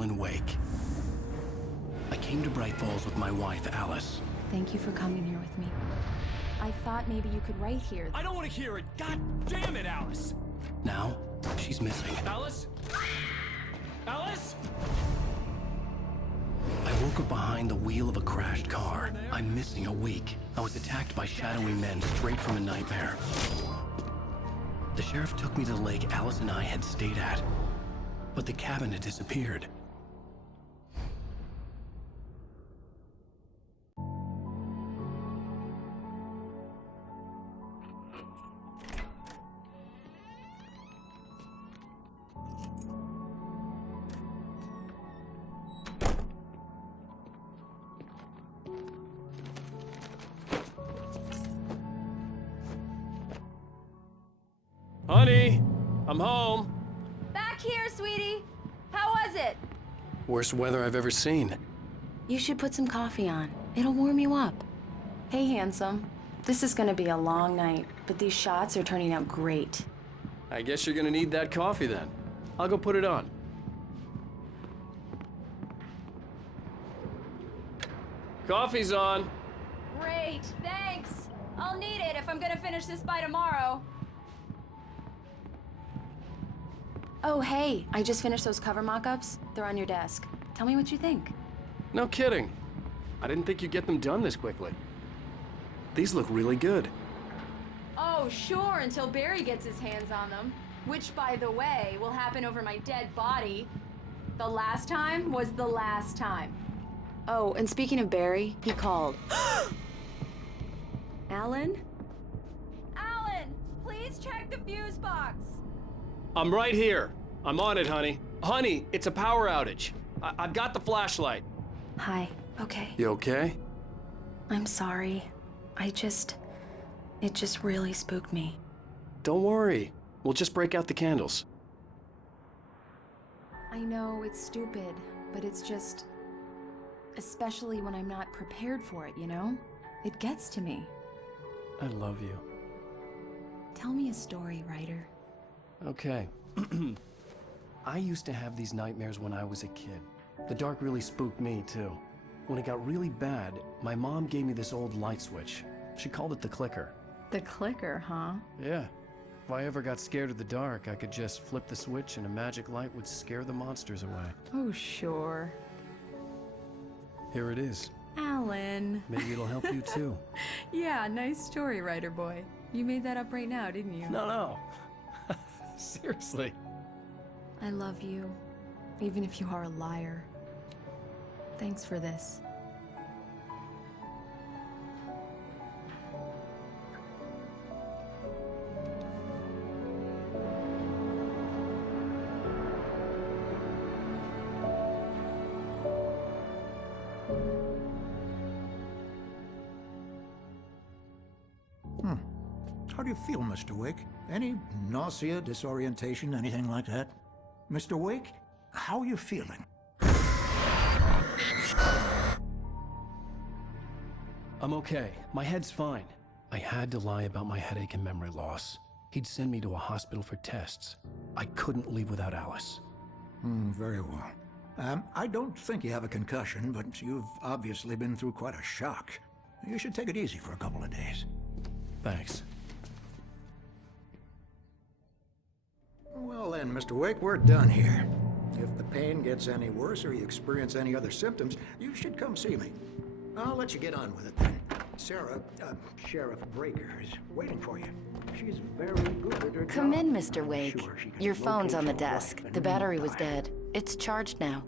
Alan Wake. I came to Bright Falls with my wife, Alice. Thank you for coming here with me. I thought maybe you could write here. I don't want to hear it! God damn it, Alice! Now, she's missing. Alice? Alice? I woke up behind the wheel of a crashed car. I'm missing a week. I was attacked by shadowy men straight from a nightmare. The sheriff took me to the lake Alice and I had stayed at, but the cabin had disappeared. Honey, I'm home. Back here, sweetie. How was it? Worst weather I've ever seen. You should put some coffee on. It'll warm you up. Hey, handsome. This is gonna be a long night, but these shots are turning out great. I guess you're gonna need that coffee then. I'll go put it on. Coffee's on. Great, thanks. I'll need it if I'm gonna finish this by tomorrow. Oh, hey, I just finished those cover mock-ups. They're on your desk. Tell me what you think. No kidding. I didn't think you'd get them done this quickly. These look really good. Oh, sure, until Barry gets his hands on them. Which, by the way, will happen over my dead body. The last time was the last time. Oh, and speaking of Barry, he called. Alan? Alan, please check the fuse box. I'm right here. I'm on it, honey. Honey, it's a power outage. I've got the flashlight. Hi, okay. You okay? I'm sorry. It just really spooked me. Don't worry. We'll just break out the candles. I know it's stupid, but it's just... especially when I'm not prepared for it, you know? It gets to me. I love you. Tell me a story, writer. Okay. I used to have these nightmares when I was a kid. The dark really spooked me, too. When it got really bad, my mom gave me this old light switch. She called it the clicker. The clicker, huh? Yeah. If I ever got scared of the dark, I could just flip the switch and a magic light would scare the monsters away. Oh, sure. Here it is. Alan. Maybe it'll help you, too. Yeah, nice story, writer boy. You made that up right now, didn't you? No. Seriously. I love you, even if you are a liar. Thanks for this. How do you feel, Mr. Wake? Any nausea, disorientation, anything like that? Mr. Wake, how are you feeling? I'm okay. My head's fine. I had to lie about my headache and memory loss. He'd send me to a hospital for tests. I couldn't leave without Alice. Very well. I don't think you have a concussion, but you've obviously been through quite a shock. You should take it easy for a couple of days. Thanks. Well then, Mr. Wake, we're done here. If the pain gets any worse or you experience any other symptoms, you should come see me. I'll let you get on with it then. Sarah, Sheriff Breaker, is waiting for you. She's very good at her job. Come in, Mr. Wake. Sure, she can Your phone's on the locate you desk. right The in battery was time. dead. It's charged now.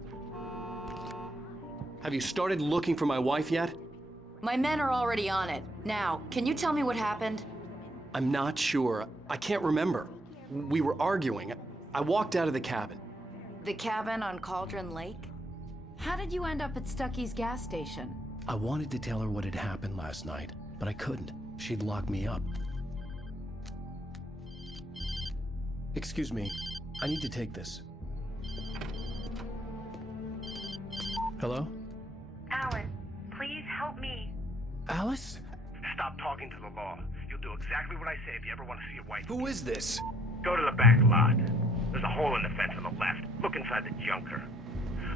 Have you started looking for my wife yet? My men are already on it. Now, can you tell me what happened? I'm not sure. I can't remember. We were arguing. I walked out of the cabin. The cabin on Cauldron Lake? How did you end up at Stucky's gas station? I wanted to tell her what had happened last night, but I couldn't. She'd lock me up. Excuse me. I need to take this. Hello? Alan, please help me. Alice? Stop talking to the law. You'll do exactly what I say if you ever want to see your wife. Who is this? Go to the back lot. There's a hole in the fence on the left. Look inside the junker.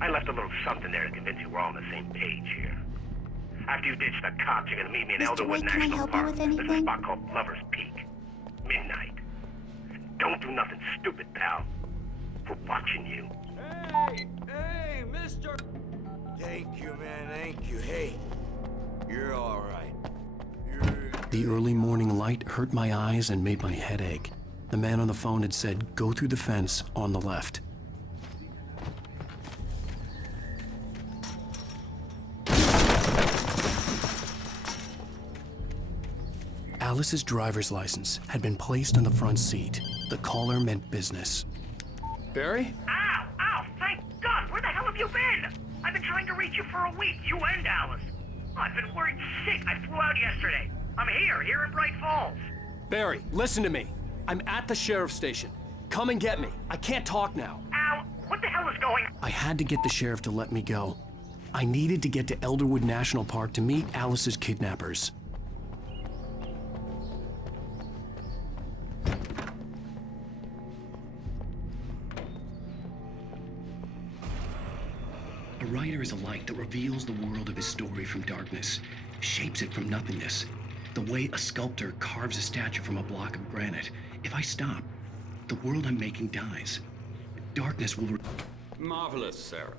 I left a little something there to convince you we're all on the same page here. After you ditch the cops, you're gonna meet me in Mr. Elderwood Wade, can I National help you Park. with There's a anything? spot called Lover's Peak. Midnight. Don't do nothing stupid, pal. We're watching you. Hey, mister! Thank you, man, thank you. Hey, you're all right. The early morning light hurt my eyes and made my head ache. The man on the phone had said, go through the fence on the left. Alice's driver's license had been placed on the front seat. The caller meant business. Barry? Ow! Ow! Thank God! Where the hell have you been? I've been trying to reach you for a week, you and Alice. I've been worried sick. I flew out yesterday. I'm here in Bright Falls. Barry, listen to me. I'm at the sheriff's station. Come and get me. I can't talk now. Al, what the hell is going on? I had to get the sheriff to let me go. I needed to get to Elderwood National Park to meet Alice's kidnappers. A writer is a light that reveals the world of his story from darkness, shapes it from nothingness. The way a sculptor carves a statue from a block of granite. If I stop, the world I'm making dies. Darkness will... Marvelous, Sarah.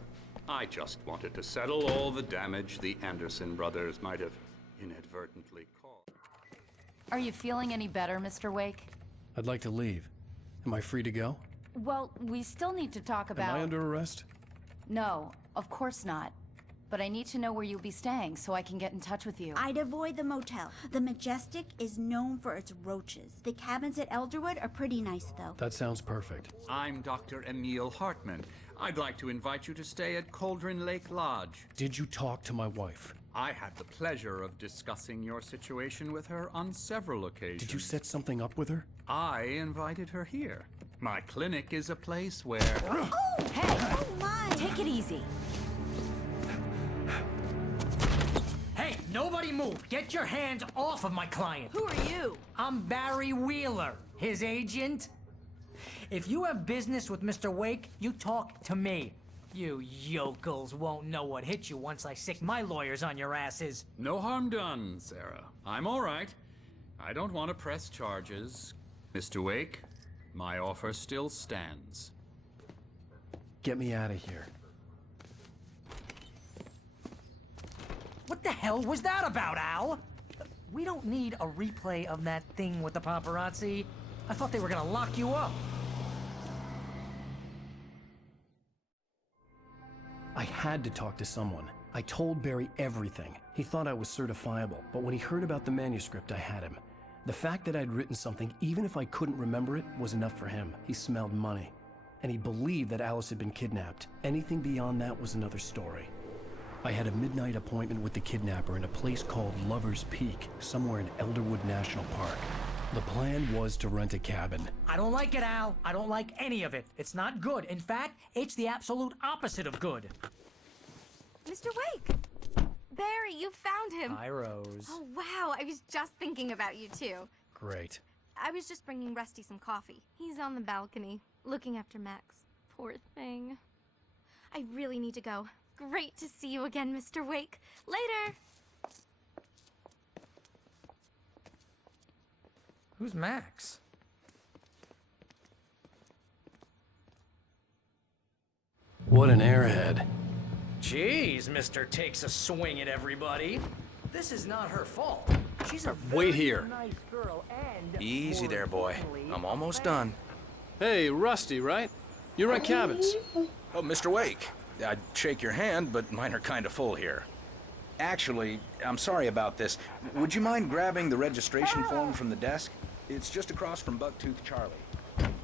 I just wanted to settle all the damage the Anderson brothers might have inadvertently caused. Are you feeling any better, Mr. Wake? I'd like to leave. Am I free to go? Well, we still need to talk about... Am I under arrest? No, of course not. But I need to know where you'll be staying so I can get in touch with you. I'd avoid the motel. The Majestic is known for its roaches. The cabins at Elderwood are pretty nice, though. That sounds perfect. I'm Dr. Emil Hartman. I'd like to invite you to stay at Cauldron Lake Lodge. Did you talk to my wife? I had the pleasure of discussing your situation with her on several occasions. Did you set something up with her? I invited her here. My clinic is a place where... Oh! Hey! Oh, my! Take it easy. Hey, nobody move! Get your hands off of my client! Who are you? I'm Barry Wheeler, his agent. If you have business with Mr. Wake, you talk to me. You yokels won't know what hit you once I sick my lawyers on your asses. No harm done, Sarah. I'm all right. I don't want to press charges. Mr. Wake, my offer still stands. Get me out of here. What the hell was that about, Al? We don't need a replay of that thing with the paparazzi. I thought they were gonna lock you up. I had to talk to someone. I told Barry everything. He thought I was certifiable, but when he heard about the manuscript, I had him. The fact that I'd written something, even if I couldn't remember it, was enough for him. He smelled money. And he believed that Alice had been kidnapped. Anything beyond that was another story. I had a midnight appointment with the kidnapper in a place called Lover's Peak, somewhere in Elderwood National Park. The plan was to rent a cabin. I don't like it, Al. I don't like any of it. It's not good. In fact, it's the absolute opposite of good. Mr. Wake! Barry, you found him! Hi, Rose. Oh, wow. I was just thinking about you, too. Great. I was just bringing Rusty some coffee. He's on the balcony, looking after Max. Poor thing. I really need to go. Great to see you again, Mr. Wake. Later! Who's Max? What an airhead. Jeez, Mr. Takes a swing at everybody. This is not her fault. She's a Wait very here. nice girl and... Easy there, boy. I'm almost done. Hey, Rusty, right? You rent cabins. Oh, Mr. Wake. I'd shake your hand, but mine are kind of full here. Actually, I'm sorry about this. Would you mind grabbing the registration form from the desk? It's just across from Bucktooth Charlie.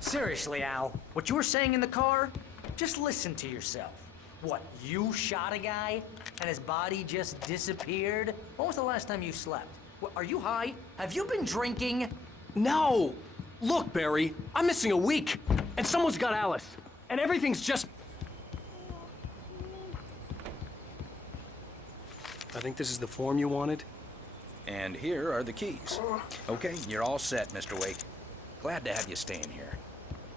Seriously, Al, what you were saying in the car? Just listen to yourself. What, you shot a guy and his body just disappeared? When was the last time you slept? What, are you high? Have you been drinking? No! Look, Barry, I'm missing a week, and someone's got Alice, and everything's just... I think this is the form you wanted. And here are the keys. Okay, you're all set, Mr. Wake. Glad to have you staying here.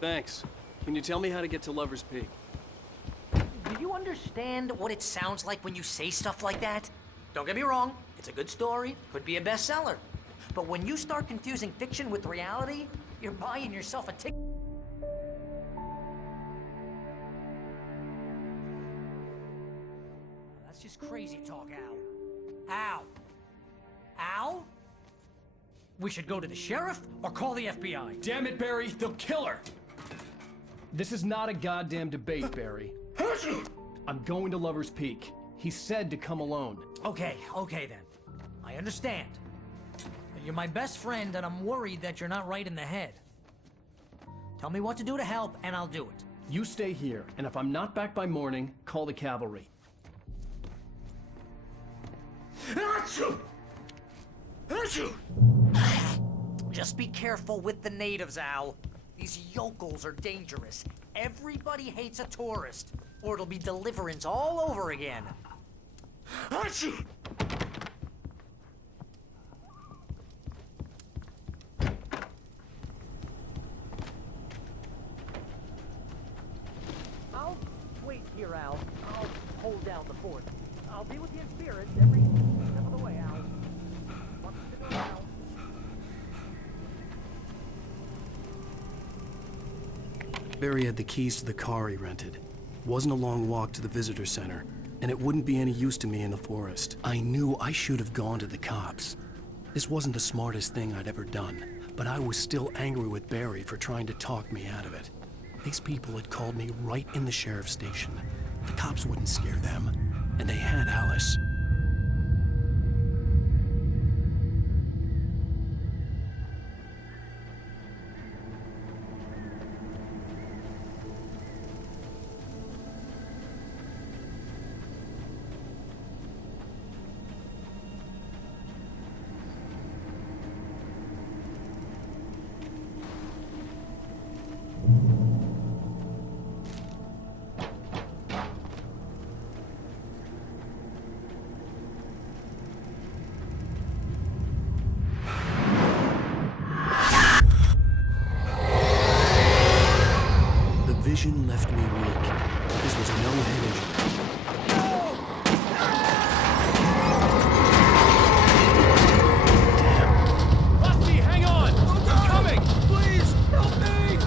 Thanks. Can you tell me how to get to Lover's Peak? Do you understand? understand what it sounds like when you say stuff like that? Don't get me wrong, it's a good story, could be a bestseller. But when you start confusing fiction with reality, you're buying yourself a ticket. That's just crazy talk, Al. Al? Al? We should go to the sheriff or call the FBI. Damn it, Barry, they'll kill her! This is not a goddamn debate, Barry. I'm going to Lover's Peak. He said to come alone. Okay then. I understand. You're my best friend, and I'm worried that you're not right in the head. Tell me what to do to help, and I'll do it. You stay here, and if I'm not back by morning, call the cavalry. Just be careful with the natives, Al. These yokels are dangerous. Everybody hates a tourist, or it'll be Deliverance all over again. I'll wait here, Al. I'll hold down the fort. I'll be with you in spirit every step of the way, Al. What's to do, Al? Barry had the keys to the car he rented. Wasn't a long walk to the visitor center, and it wouldn't be any use to me in the forest. I knew I should have gone to the cops. This wasn't the smartest thing I'd ever done, but I was still angry with Barry for trying to talk me out of it. These people had called me right in the sheriff's station. The cops wouldn't scare them, and they had Alice. Vision left me weak. This was no head injury. Damn. Rusty, hang on! I'm coming! Please, help me!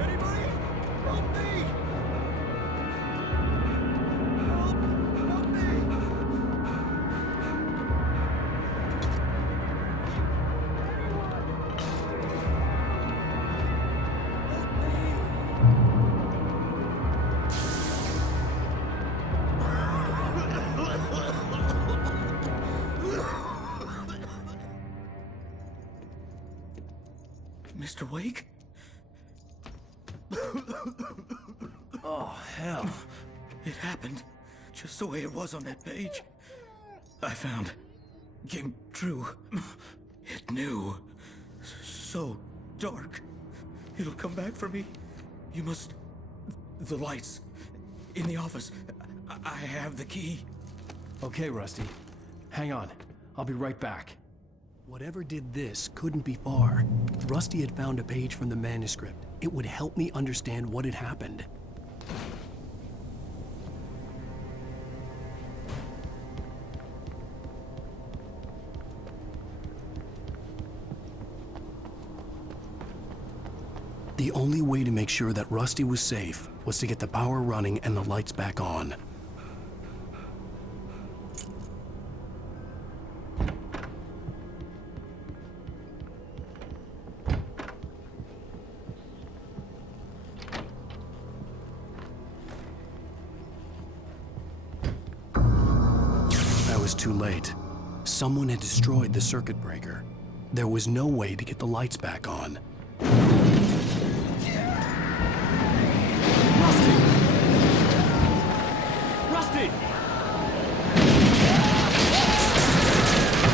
Anybody? Help me! Help me! Mr. Wake? Oh, hell. It happened just the way it was on that page. I found. Came true. It knew. So dark. It'll come back for me. You must... The lights. In the office. I have the key. Okay, Rusty. Hang on. I'll be right back. Whatever did this couldn't be far. Rusty had found a page from the manuscript. It would help me understand what had happened. The only way to make sure that Rusty was safe was to get the power running and the lights back on. Too late. Someone had destroyed the circuit breaker. There was no way to get the lights back on. Rusty! Rusty!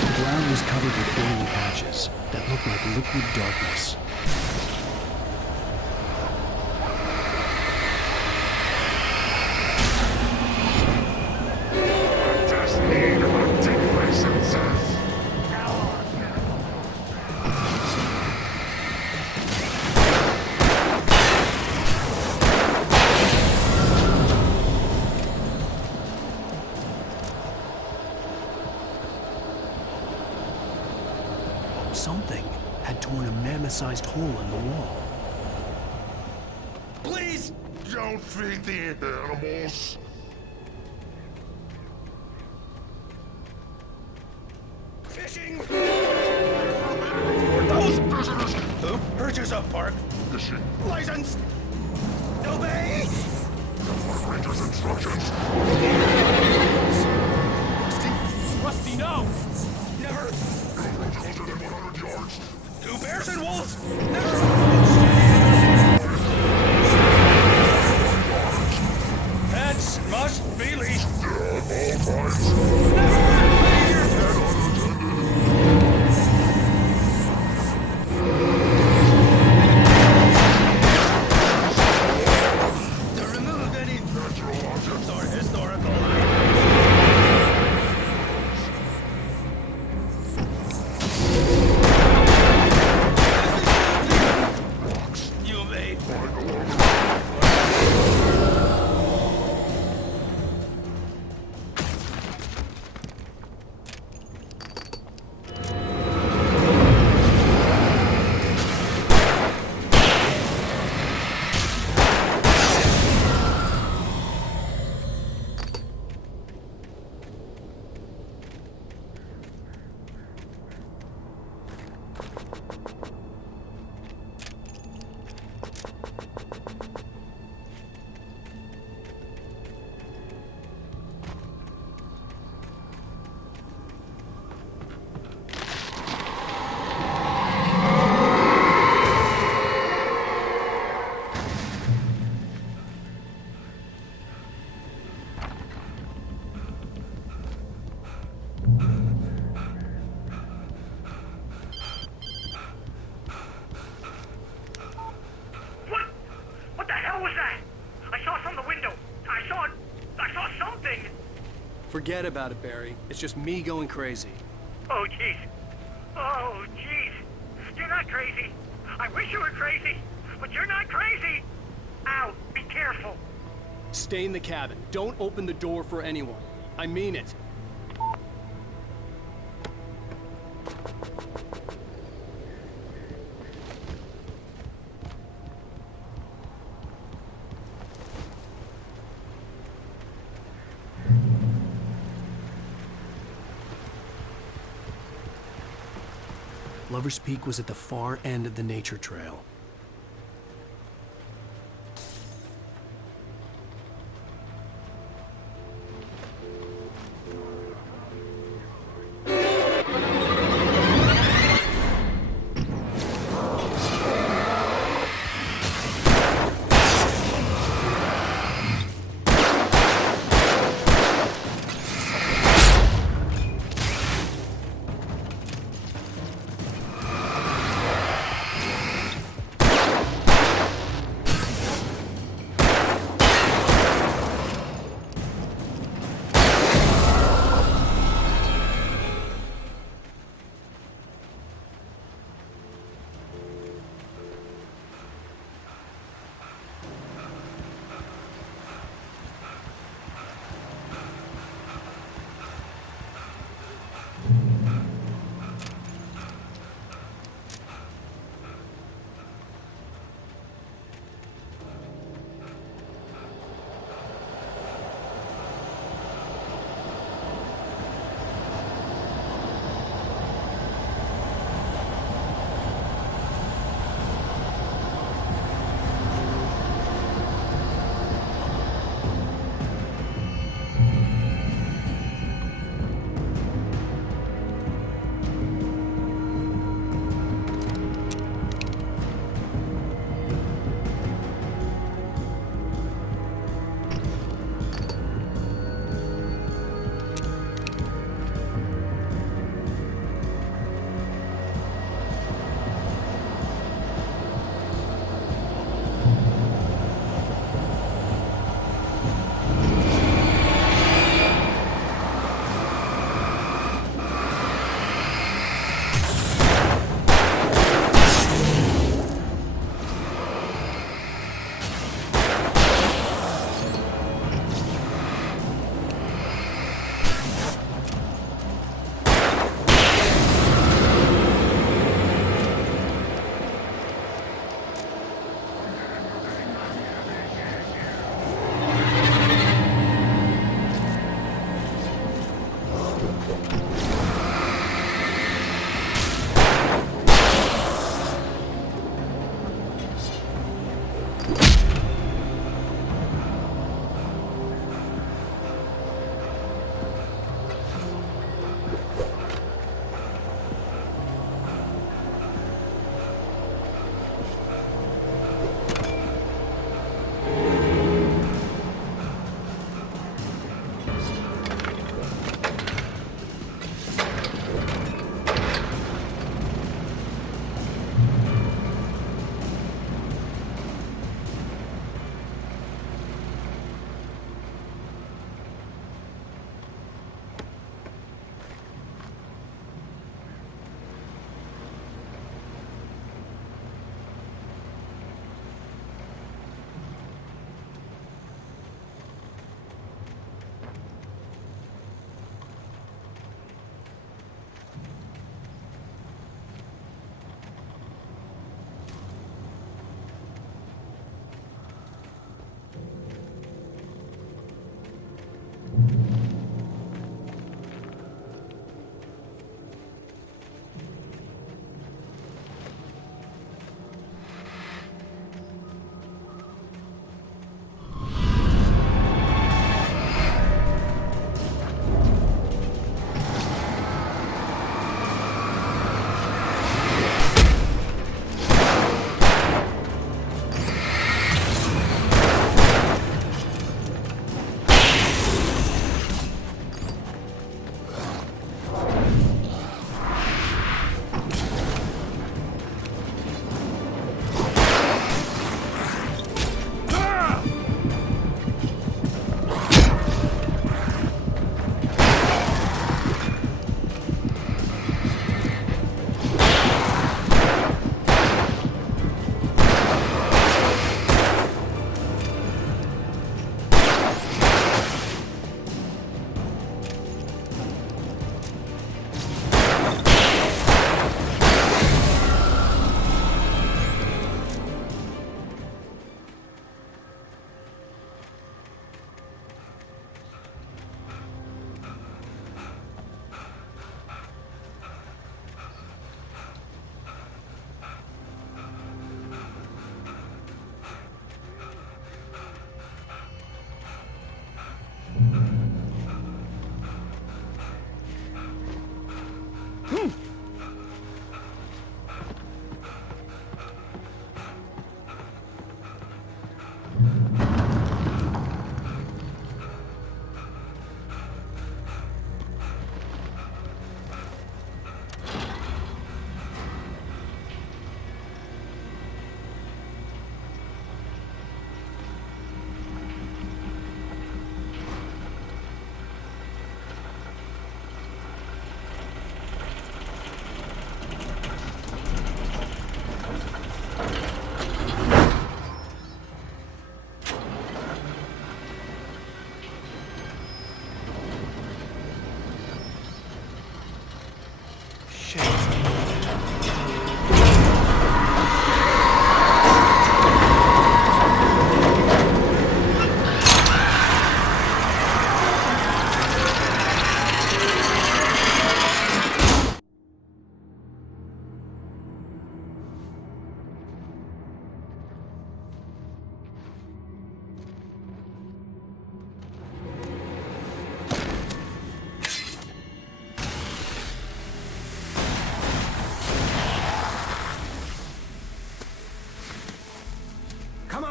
The ground was covered with oily patches that looked like liquid darkness. had torn a mammoth-sized hole in the wall. Please! Don't feed the animals! Fishing! Those visitors! Who purchase a park? Fishing. License! Obey! Rangers instructions. Rusty, no! Never! No road closer than 100 yards. 2 bears and wolves! Never! Pets must be leashed. Yeah, all times. To remove any natural objects or historical items. You may. What the hell was that? I saw from the window. I saw something. Forget about it, Barry. It's just me going crazy. Oh, jeez. Oh, jeez. You're not crazy. I wish you were crazy, but you're not crazy. Ow, be careful. Stay in the cabin. Don't open the door for anyone. I mean it. Lover's Peak was at the far end of the nature trail.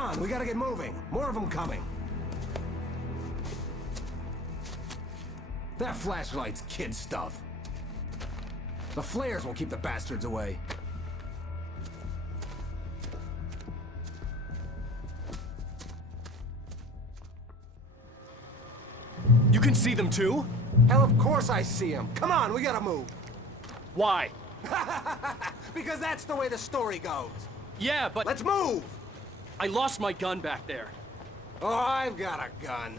on, we gotta get moving. More of them coming. That flashlight's kid stuff. The flares will keep the bastards away. You can see them too? Hell, of course I see them. Come on, we gotta move. Why? Because that's the way the story goes. Yeah, but... Let's move! I lost my gun back there. Oh, I've got a gun.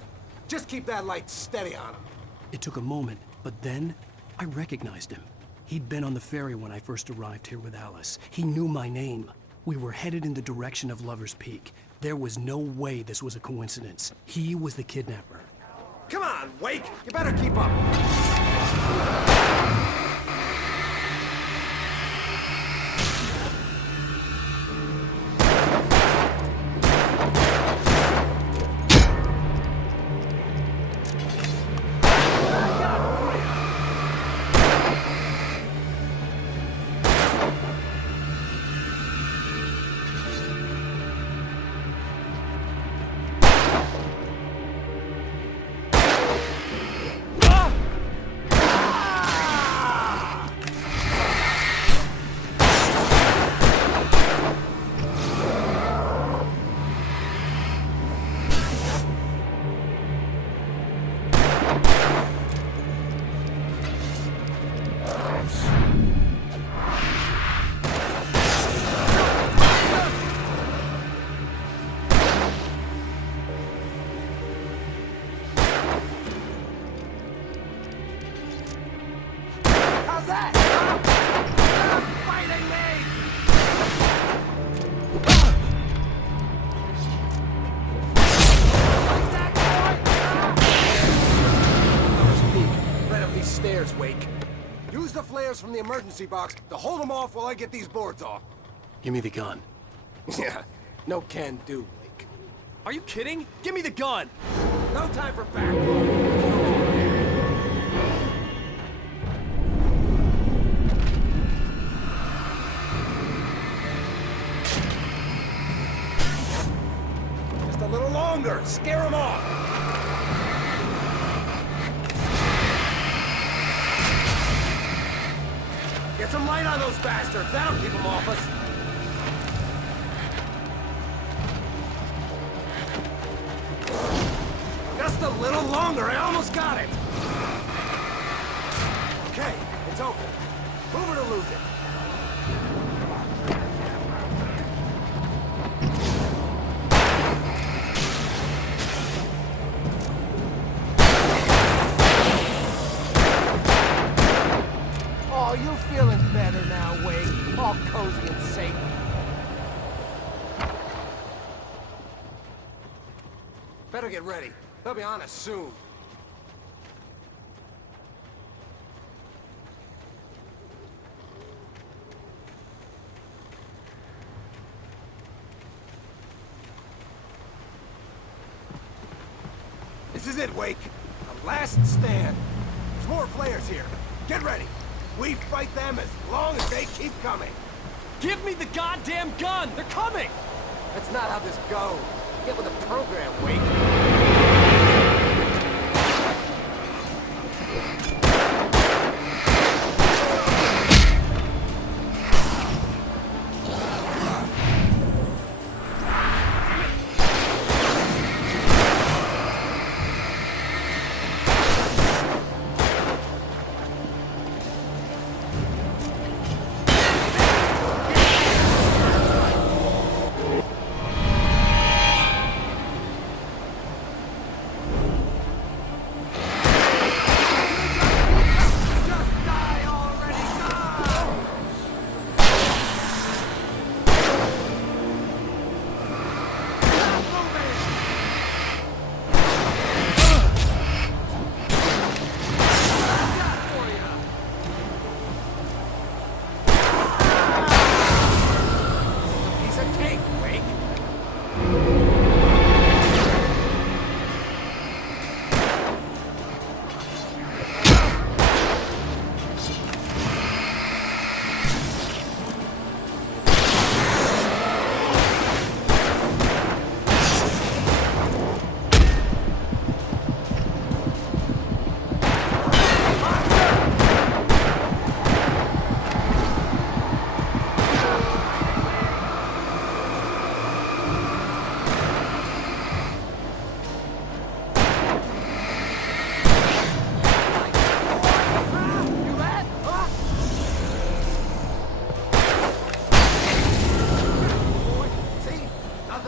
Just keep that light steady on him. It took a moment, but then I recognized him. He'd been on the ferry when I first arrived here with Alice. He knew my name. We were headed in the direction of Lover's Peak. There was no way this was a coincidence. He was the kidnapper. Come on, Wake! You better keep up! Wake. Use the flares from the emergency box to hold them off while I get these boards off. Give me the gun. Yeah, no can do, Wake. Are you kidding? Give me the gun! No time for back. Just a little longer. Scare them off. Get some light on those bastards. That'll keep them off us. Just a little longer. I almost got it. Okay, it's open. Move it or lose it. Oh, you feeling better now, Wake? All cozy and safe. Better get ready. They'll be on us soon. This is it, Wake. The last stand. There's more flares here. Get ready. We fight them as long as they keep coming. Give me the goddamn gun! They're coming! That's not how this goes. Get with the program, Wake.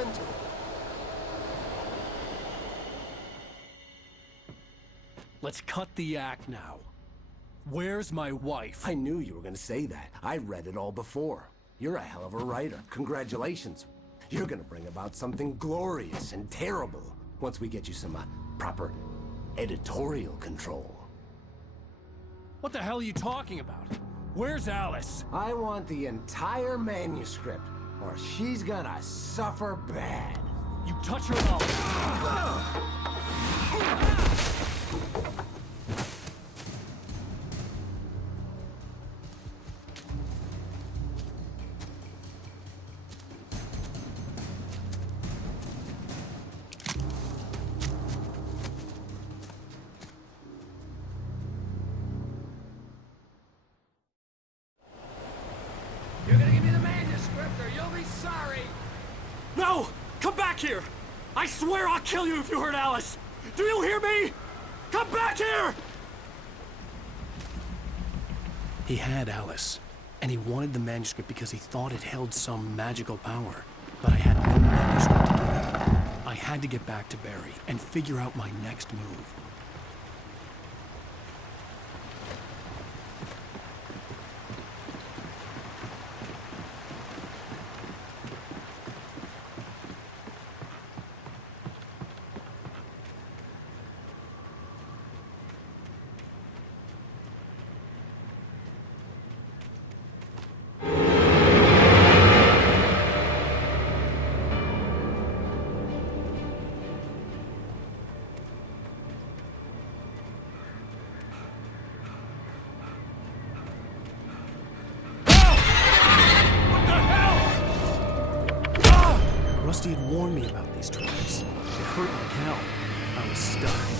happened? Let's cut the act now. Where's my wife? I knew you were gonna say that. I read it all before. You're a hell of a writer. Congratulations. You're gonna bring about something glorious and terrible once we get you some proper editorial control. What the hell are you talking about? Where's Alice? I want the entire manuscript, or she's gonna suffer bad. You touch her and You're gonna give me the manuscript or you'll be sorry! No! Come back here! I swear I'll kill you if you hurt Alice! Do you hear me? Come back here! He had Alice, and he wanted the manuscript because he thought it held some magical power. But I had no manuscript to give him. I had to get back to Barry and figure out my next move. Rusty had warned me about these traps. It hurt like hell. I was stuck.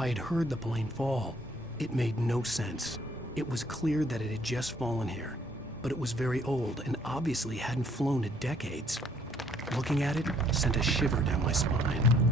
I had heard the plane fall. It made no sense. It was clear that it had just fallen here, but it was very old and obviously hadn't flown in decades. Looking at it sent a shiver down my spine.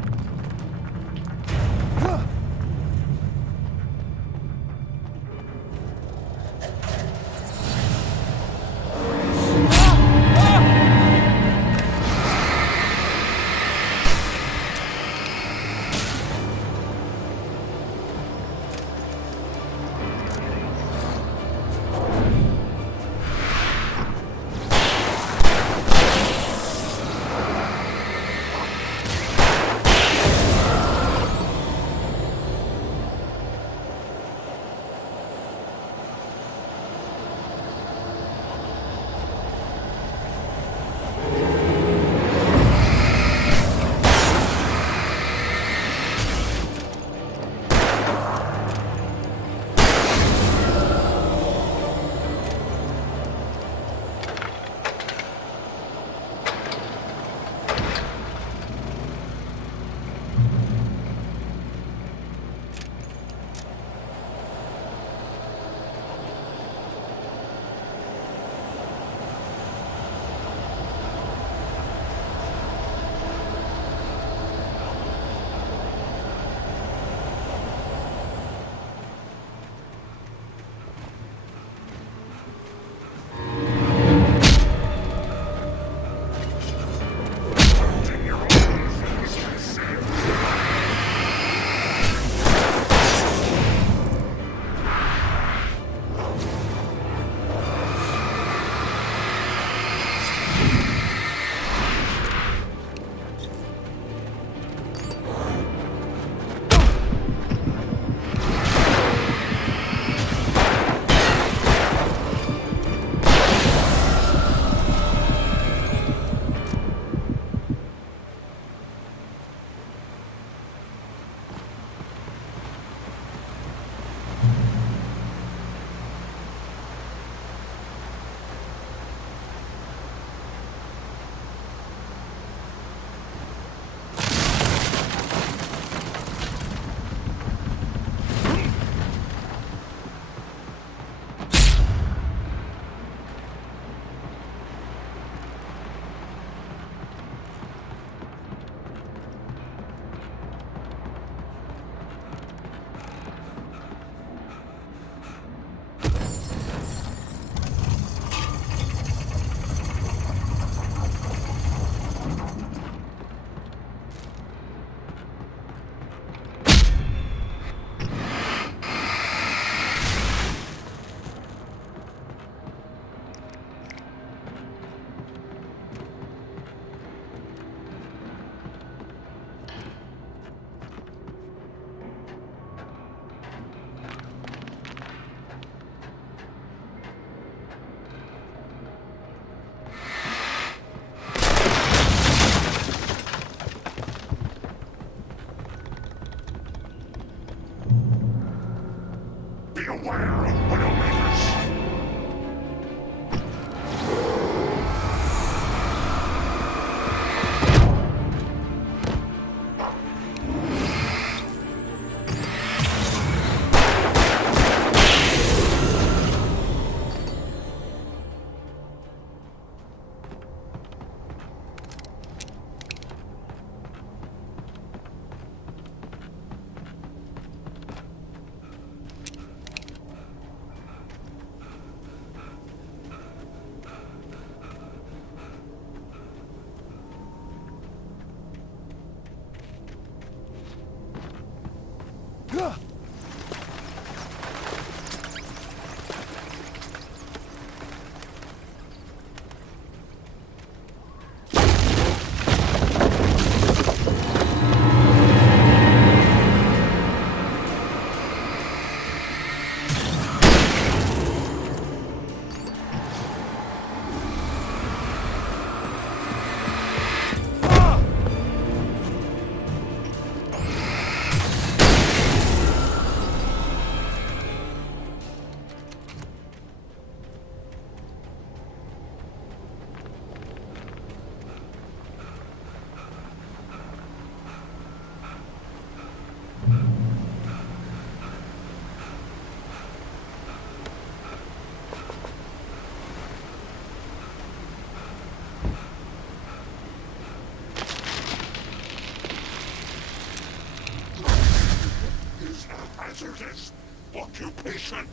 hazardous occupation.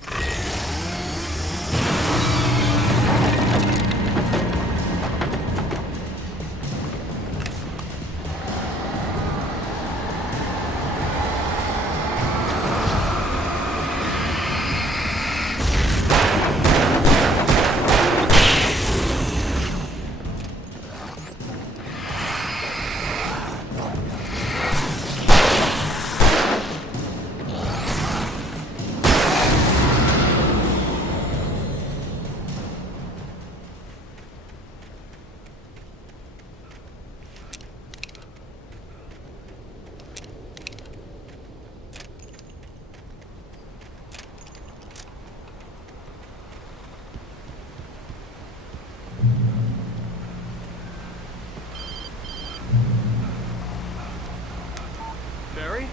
Barry?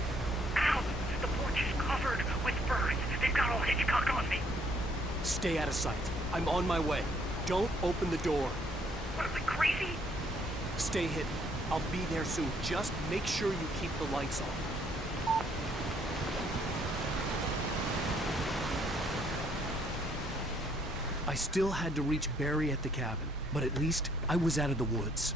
Ow! The porch is covered with birds. They've got all Hitchcock on me. Stay out of sight. I'm on my way. Don't open the door. What, are we crazy? Stay hidden. I'll be there soon. Just make sure you keep the lights on. I still had to reach Barry at the cabin, but at least I was out of the woods.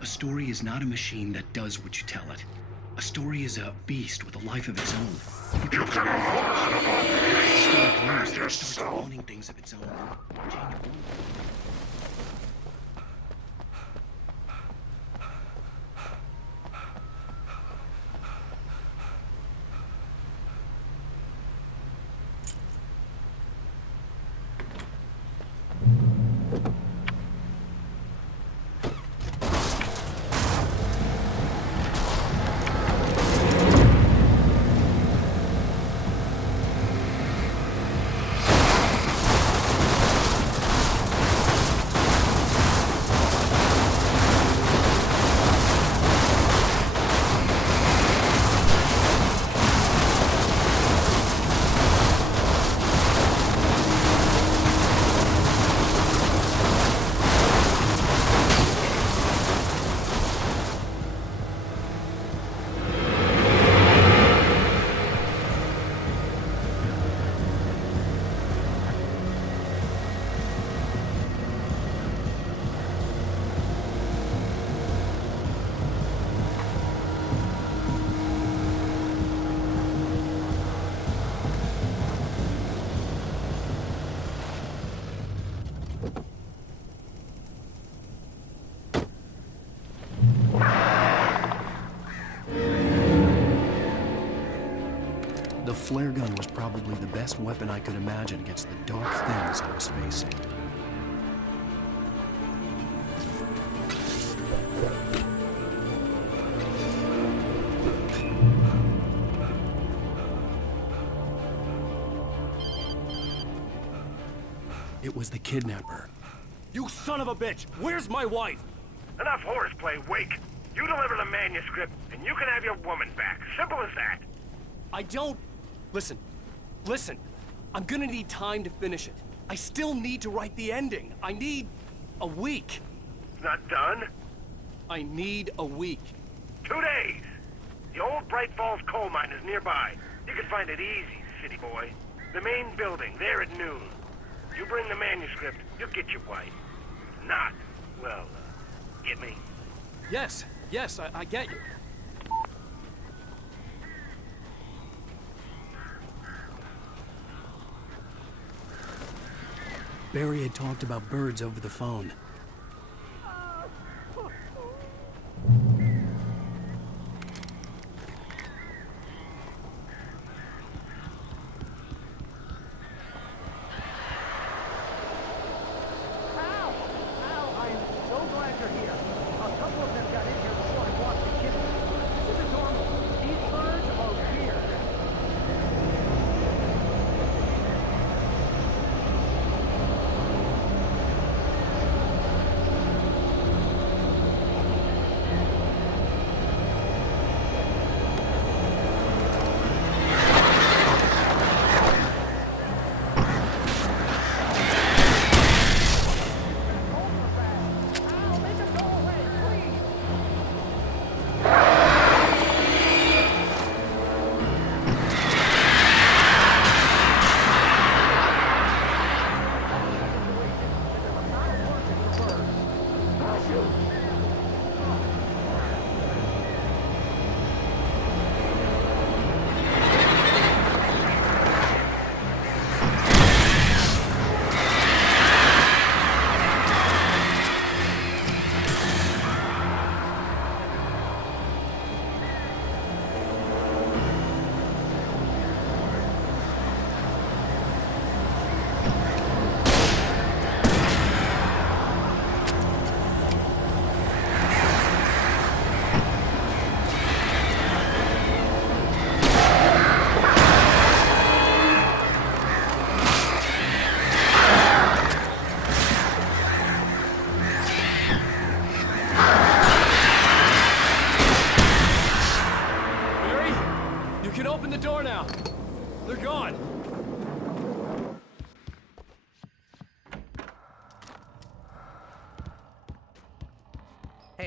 A story is not a machine that does what you tell it. A story is a beast with a life of its own. You can't start owning things of its own. Change one. The flare gun was probably the best weapon I could imagine against the dark things I was facing. It was the kidnapper. You son of a bitch! Where's my wife? Enough horseplay, Wake. You deliver the manuscript, and you can have your woman back. Simple as that. I don't... Listen. I'm gonna need time to finish it. I still need to write the ending. I need a week. Not done? I need a week. 2 days. The old Bright Falls coal mine is nearby. You can find it easy, city boy. The main building, there at noon. You bring the manuscript, you'll get your wife. Not, well, get me? Yes, I get you. Barry had talked about birds over the phone.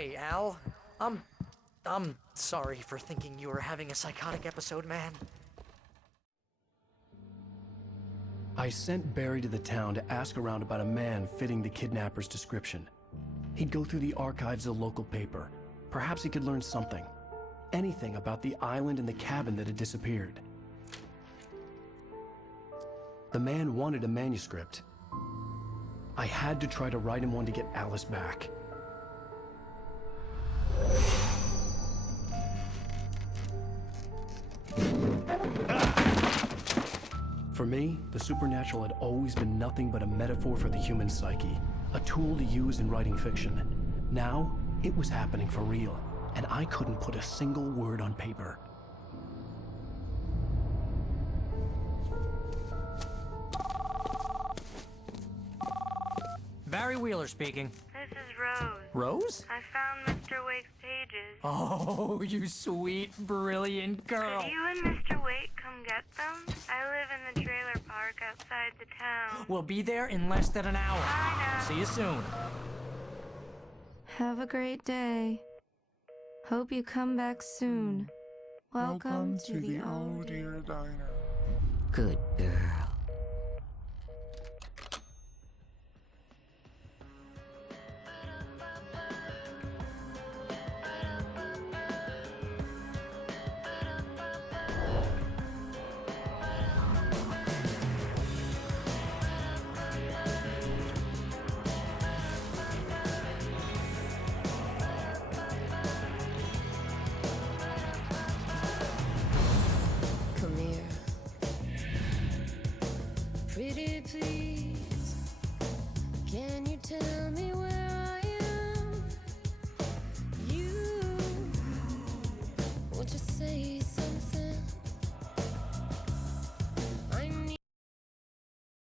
Hey, Al. I'm sorry for thinking you were having a psychotic episode, man. I sent Barry to the town to ask around about a man fitting the kidnapper's description. He'd go through the archives of the local paper. Perhaps he could learn something. Anything about the island and the cabin that had disappeared. The man wanted a manuscript. I had to try to write him one to get Alice back. For me, the supernatural had always been nothing but a metaphor for the human psyche, a tool to use in writing fiction. Now, it was happening for real, and I couldn't put a single word on paper. Barry Wheeler speaking. This is Rose. Rose? I found Mr. Wake's pages. Oh, you sweet, brilliant girl. Could you and Mr. Wake come get them? I live in the trailer park outside the town. We'll be there in less than an hour. I know. See you soon. Have a great day. Hope you come back soon. Welcome to the Oh Dear Diner. Good girl. Come here, pretty please.